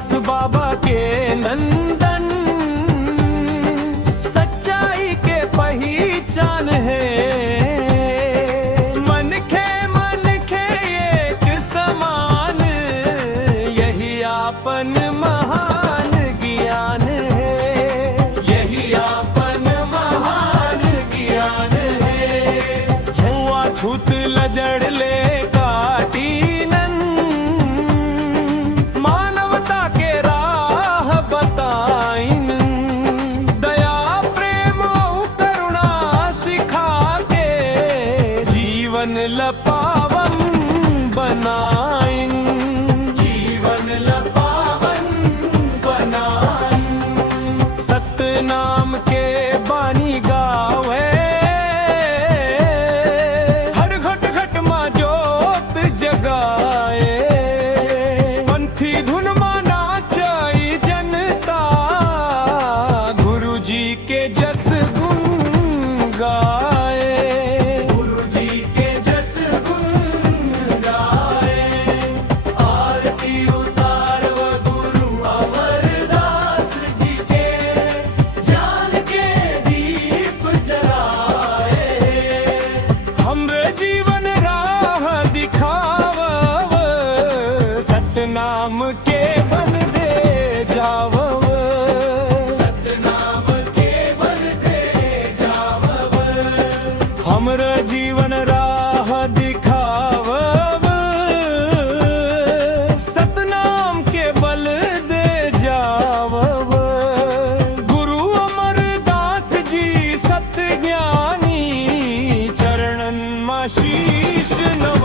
अमरदास बाबा के नंदन, सच्चाई के पहचान है। मन खे एक समान, यही आपन महान ज्ञान है। यही आपन महान ज्ञान है। छुआछूत लजड़ ले लपावन बनाइन, जीवन लपावन बनाइन। सतनाम के बानी गावे, हर घट घट मां जोत जगाए। पंथी धुन मां नाचाई जनता, गुरु जी के जस गुण गाए। सतनाम के बल दे जावव, सतनाम के बल दे जावव। हमर जीवन राह दिखावव, सतनाम के बल दे जावव। गुरु अमरदास जी सत ज्ञानी, चरणन मां शीश नव।